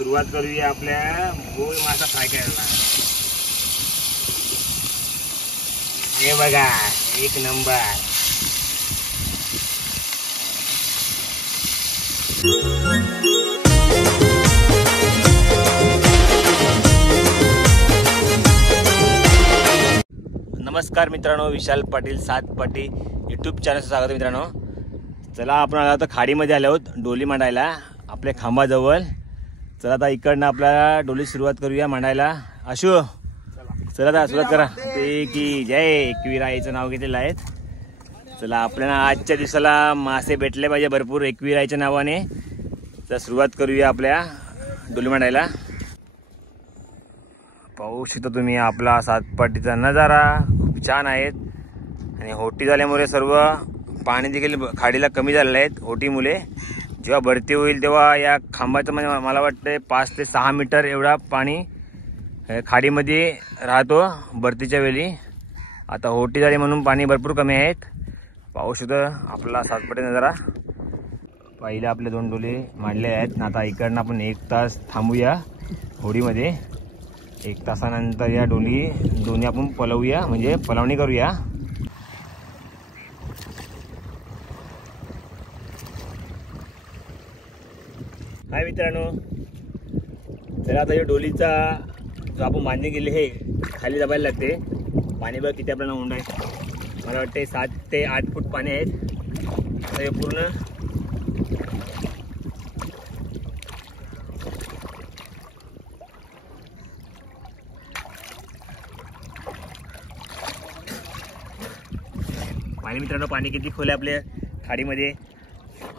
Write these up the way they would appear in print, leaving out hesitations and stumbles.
सुरुवात करूया आपल्या गोल मासा फ्राय करायला। हे बघा एक नंबर। नमस्कार मित्रांनो, विशाल पाटील 7 पाटी यूट्यूब चॅनलचं स्वागत आहे मित्रांनो। चला आपण आता खाडीमध्ये आलो आहोत डोली मांडायला आपल्या खांबाजवळ। चला आता इकडनं आपल्याला डोली सुरुवात करूया मांडायला। आशू चला आता सुरुवात करा। ते की जय एकविराईचं नाव घेतलेलं आहे। चला आपल्याला आजच्या दिवसाला मासे भेटले पाहिजे भरपूर एकविराईच्या नावाने। तर सुरुवात करूया आपल्या डोली मांडायला। पाहू शकता तुम्ही आपला 7 पाटीचा नजारा खूप छान आहेत आणि होटी झाल्यामुळे सर्व पाणी देखील खाडीला कमी झालेलं आहे। होटीमुळे जेव्हा भरती होईल तेव्हा या खांबाचं म्हणजे मला वाटतं 5 ते 6 मीटर एवढा पाणी खाडीमध्ये राहतो भरतीच्या वेळी। आता होटी झाली म्हणून पाणी भरपूर कमी आहेत। पाहू शकता आपला 7 पाटी नजारा। पहिले आपले 2 डोले मांडले आहेत। आता इकडनं आपण 1 तास थांबूया होडीमध्ये। 1 तासानंतर या डोली दोन्ही आपण पलवूया म्हणजे पलवणी करूया। हाय मित्रांनो, चला आता डोलीचा जो आपण बांधणी केली हे खाली दबायला लागते। पाणी बघ किती आपल्याला उंड आहे। मला वाटते 7 ते 8 फूट पाणी आहेत। आता हे पूर्ण पाणी मित्रांनो पाणी किती खोल आहे आपल्या खाडीमध्ये।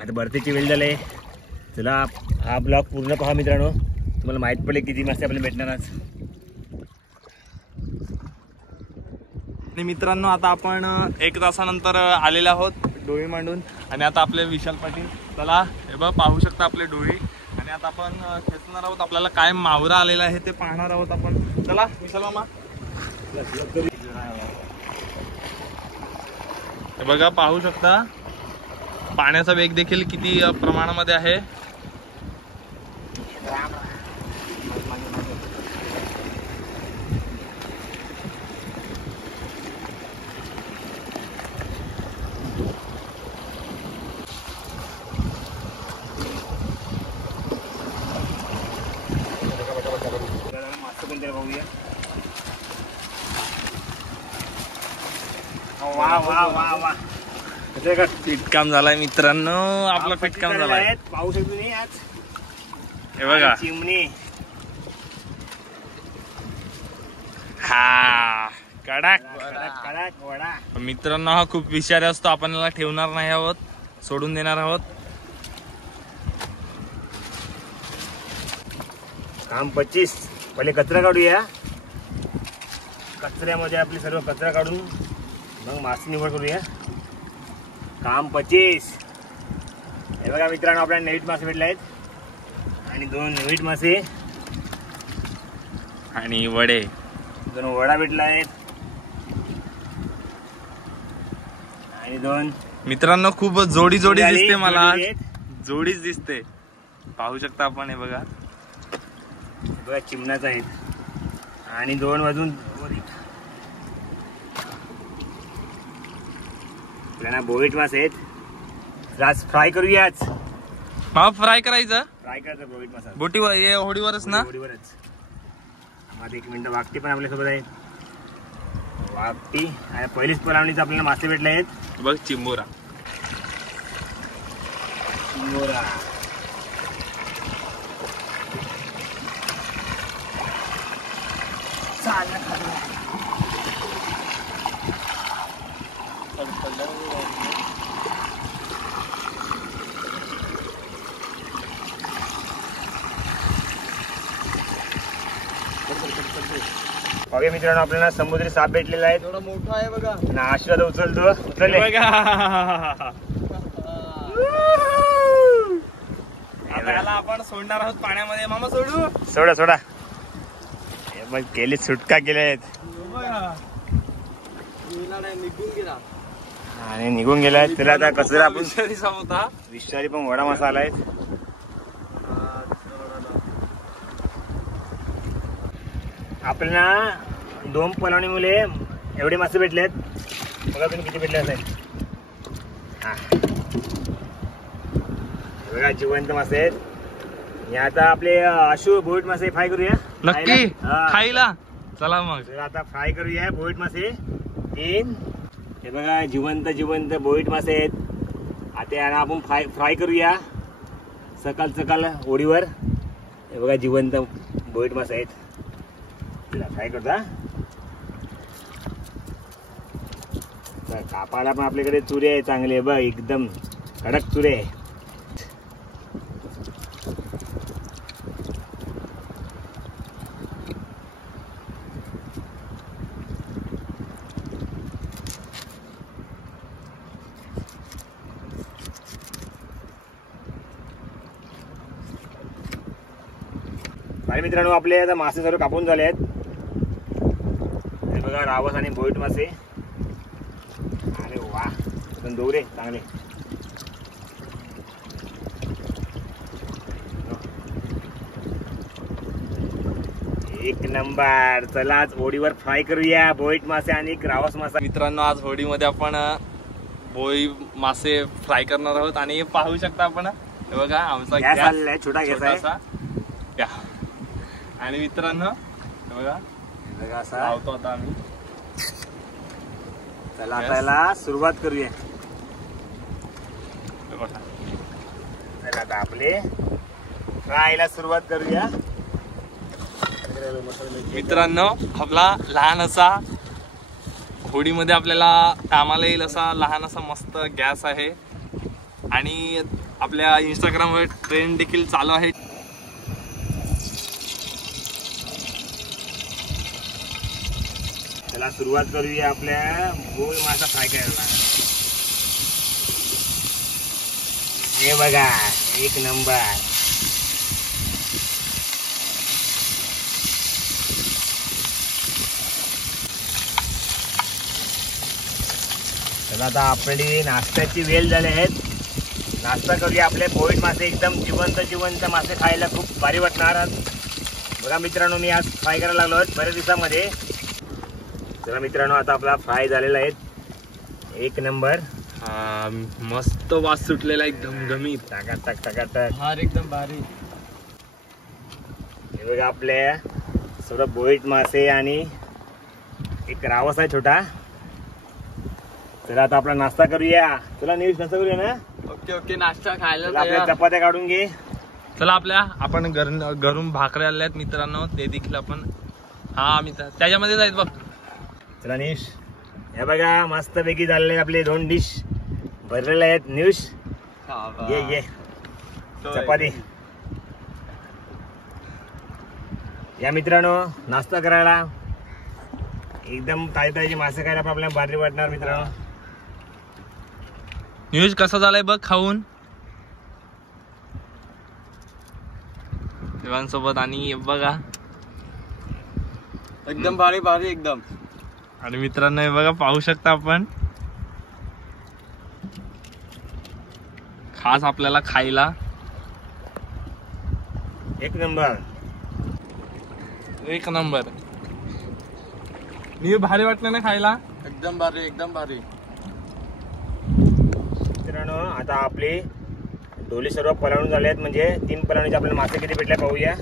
आता भरतीची वेळ झाली आहे। चला हा ब्लॉग पूर्ण पहा मित्रांनो, तुम्हाला माहित पडेल किती मासे आपल्याला भेटणार आज। आणि मित्रांनो आता आपण 1 तासानंतर आलेले आहोत डोळी मांडून। आणि आता आपले विशाल पाटील चला हे बघ पाहू शकता आपले डोळी। आणि आता आपण खेचणार आहोत। आपल्याला काय मावरा आलेला आहे ते पाहणार आहोत आपण। चला विशाल मामा हे बघा पाहू शकता पाण्याचा वेग देखील किती प्रमाणामध्ये आहे। वा वा वा वा पिटकाम झालाय मित्रांनो, आपला पिटकाम झालाय। पाहू शकतो तुम्ही आज हे बघा चिमणी। हा कडक कडक वडा मित्रांनो, हा खूप विषारी असतो। आपण याला ठेवणार नाही आहोत, सोडून देणार आहोत। काम 25 पहिले कचरा काढूया। कचऱ्यामध्ये आपली सर्व कचरा काढून मग मासे निवड करूया। काम 25। हे बघा मित्रांनो आपल्याला नेवीट मासे भेटले आहेत आणि 2 नेवीट मासे आणि वडे 2 वडा भेटला आहेत आणि 2 मित्रांनो खूप जोडी जोडी जोडी दिसते मला आज। आहेत। जोडीच दिसते पाहू शकता आपण। हे बघा बघा चिमणाच आहेत आणि 2 वाजून आपल्याला बोवीट मासे आहेत। आज फ्राय करूयाच। फ्राय करायचं फ्राय करायचं बोवीट मासा बोटीवर ये होडीवरच ना। होडीवरच। माझं 1 मिनिट वागटी पण आपल्यासोबत आहे। वागटी आणि पहिलीच पलावणीचे आपल्याला मासे भेटले आहेत। बघ चिंबोरा चिंबोरा बघा मित्रांनो आपल्याला समुद्री साप भेटलेला आहे। थोडा मोठा आहे बघा आणि आशीर्वाद उचलतो। उचलले बघा आता याला आपण सोडणार आहोत पाण्यामध्ये। मामा सोडू सोडा सोडा। मग केली सुटका केल्या आहेत आणि निघून गेलाय। त्याला आता कचरा आपण विषारी साप होता। विषारी पण वडा मसाला आहे। आपल्याला 2 पलावणी मुले एवढे मासे भेटलेत बघा. तुम्ही किती भेटले असेल. हा बघा जिवंत मासे आहेत. हे आता आपले आशू बोईट मासे फ्राय करूया. नक्की खायला चला मग. आता फ्राय करूया बोईट मासे 3. हे बघा जिवंत जिवंत बोईट मासे आहेत. आता याला आपण फ्राय करूया सकाळ ओढीवर. हे बघा जिवंत बोईट मासे आहेत. तिला फ्राय करता. कापाला पण आपल्याकडे चुरे आहे चांगले बघ एकदम कडक चुरे आहे. आणि मित्रांनो आपले आता मासे सर्व कापून झाले आहेत. हे बघा रावस आणि बोईट मासे. अरे वा दोरे चांगले. एक नंबर. चला आज होडीवर फ्राय करूया बोईट मासे आणि रावस मासा. मित्रांनो आज होडीमध्ये आपण बोई मासे फ्राय करणार आहोत. आणि पाहू शकता आपण हे बघा आमचा गॅस आलेला आहे. छोटा गॅस आहे. आणि मित्रांनो हे बघा असा लावतो आता आम्ही. चला आता याला सुरुवात करूया. चला आता आपले फ्रायला सुरुवात करूया. मित्रांनो आपला लहान असा होडीमध्ये आपल्याला कामाला येईल असा लहान असा मस्त गॅस आहे. आणि आपल्या इंस्टाग्रामवर ट्रेंड देखील चालू आहे. चला सुरुवात करूया आपल्या बोई मासा फ्राय करायला. हे बघा एक नंबर. चला आता आपली नाश्त्याची वेळ झाली आहेत. नाश्ता करूया. आपले बोईट मासे एकदम जिवंत मासे खायला खूप भारी वाटणार. बघा मित्रांनो मी आज फ्राय करायला लागलो बऱ्याच दिवसामध्ये. चला मित्रांनो आता आपला फ्राय झालेला आहे. एक नंबर. मस्त वास सुटलेला एकदम गमी टकाटक एकदम भारी. हे बघा आपल्या सर्व बोईट मासे आणि एक रावस आहे छोटा. चला आता आपला नाश्ता करूया. तुला न्यूज नाश्ता करूया ना. ओके नाश्ता खायला आपल्या चपात्या काढून घे. चला आपण घरून भाकऱ्या आल्या आहेत मित्रांनो ते देखील आपण मित्र त्याच्यामध्ये जायचं बघ. चला न्यूज हे बघा मस्त पैकी झालेले आपले 2 डिश भरलेले आहेत. न्यूज ये चपाती या मित्रांनो नाश्ता करायला एकदम ताजे मासे खायला आपल्याला भारी वाटणार मित्रांनो. न्यूज कसा झालाय बघ खाऊन देवांसोबत. आणि बघा एकदम भारी एकदम. आणि मित्रांनो हे बघा पाहू शकता आपण खास आपल्याला खायला एक नंबर. मी भारी वाटलं ना खायला. एकदम भारी मित्रांनो आता आपले डोली सर्व पलावून झाले आहेत. म्हणजे 3 पलावणीचे आपल्याला मासे किती भेटले पाहूया.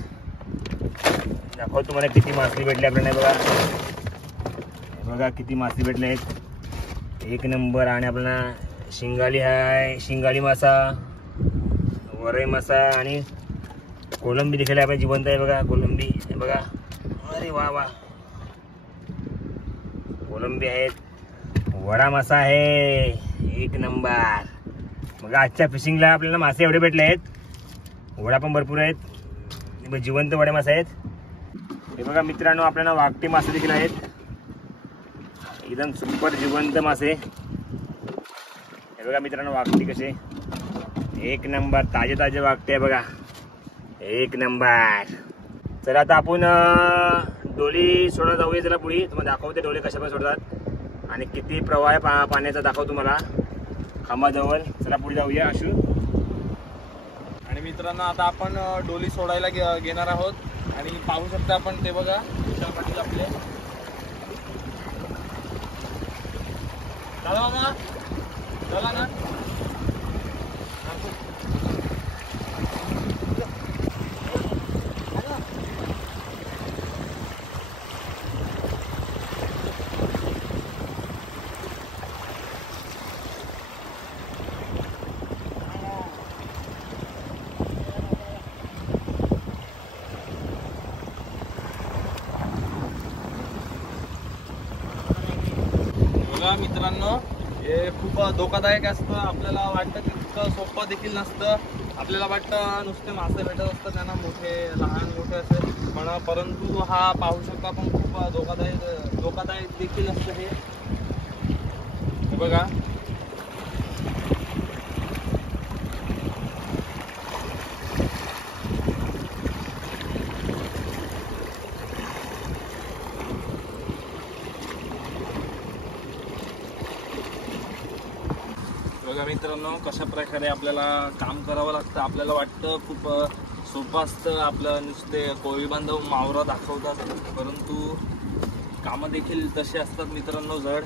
दाखव तुम्हाला किती मासे भेटले आपल्याला. बघा किती मासे भेटले आहेत. एक नंबर. आणि आपल्याला शिंगाली आहे. शिंगाली मासा वरई मासा आणि कोलंबी देखील आहे. जिवंत आहे बघा कोलंबी. बघा अरे वा कोलंबी आहेत. वडा मासा आहे एक नंबर. बघा आजच्या फिशिंगला आपल्याला मासे एवढे भेटले आहेत. वडा पण भरपूर आहेत. जिवंत वडे मासे आहेत. हे बघा मित्रांनो आपल्याला वाकटे मासे देखील आहेत. एकदम सुपर जिवंत मासे. हे बघा मित्रांनो वाकटे कसे एक नंबर. ताजे वाकटे आहे बघा एक नंबर. चला आता आपण डोली सोडत जाऊया. चला पुढे तुम्हाला दाखवते डोले कशा पण सोडतात आणि किती प्रवाह आहे पाण्याचा दाखव तुम्हाला खांबाजवळ. चला पुढे जाऊया आशू. आणि आणि मित्रांनो आता आपण डोली सोडायला घेणार आहोत आणि पाहू शकता आपण ते बघा विशाल पाटील आपले. चला ना चला ना. मित्रांनो हे खूप धोकादायक असतं. आपल्याला वाटतं की इतकं सोपं देखील नसतं. आपल्याला वाटतं नुसते मासे भेटत असतं त्यांना, मोठे लहान मोठे असे, पण परंतु हा पाहू शकता आपण खूप धोकादायक देखील असतं हे बघा. बघा मित्रांनो कशा प्रकारे आपल्याला काम करावं लागतं. आपल्याला वाटतं खूप सोपं असतं, आपलं नुसते कोळी बांधव मावरा दाखवतात, परंतु कामं देखील तसे असतात मित्रांनो जड.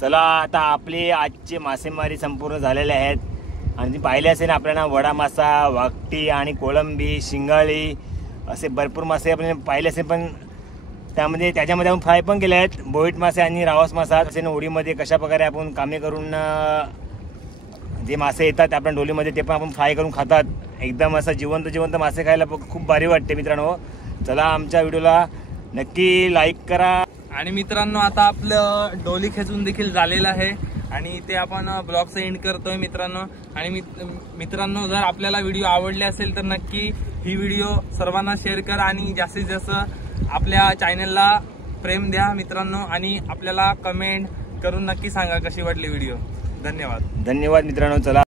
चला आता आपली आजची मासेमारी संपूर्ण झालेले आहेत. आणि तुम्ही पाहिले असेल ना आपल्याला वडा मासा, वाकटी आणि कोळंबी, शिंगाळी असे भरपूर मासे आपण पाहिले असेल. पण त्याच्यामध्ये आपण फ्राय पण केले आहेत. बोईट मासे आणि रावस मासा असे होडीमध्ये कशा प्रकारे आपण कामे करून जे मासे येतात आपल्या डोलीमध्ये ते पण आपण फ्राय करून खातात. एकदम असं जिवंत मासे खायला खूप भारी वाटते मित्रांनो. चला आमच्या व्हिडिओला नक्की लाईक करा. आणि मित्रांनो आता आपलं डोली खेचून देखील झालेलं आहे आणि इथे आपण ब्लॉगचं एंड करतोय मित्रांनो. आणि मित्रांनो जर आपल्याला व्हिडिओ आवडले असेल तर नक्की ही व्हिडिओ सर्वांना शेअर करा आणि जास्तीत जास्त आपल्या चॅनलला प्रेम द्या मित्रांनो. आणि आपल्याला कमेंट करून नक्की सांगा कशी वाटली व्हिडिओ. धन्यवाद मित्रांनो. चला.